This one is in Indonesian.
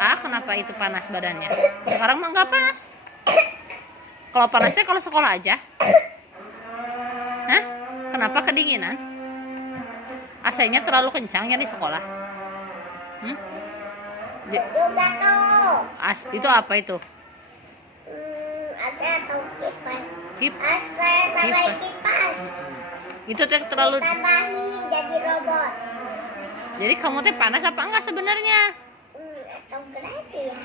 Ah, kenapa itu panas badannya? Sekarang mah nggak panas. Kalau panasnya kalau sekolah aja. Hah? Kenapa kedinginan? AC-nya terlalu kencang ya di sekolah. Juga tuh. Itu apa itu? AC atau kipas? Kipas. AC sama kipas. Itu teh terlalu. Tambahin jadi robot. Jadi kamu teh panas apa enggak sebenarnya? Atau berarti ya?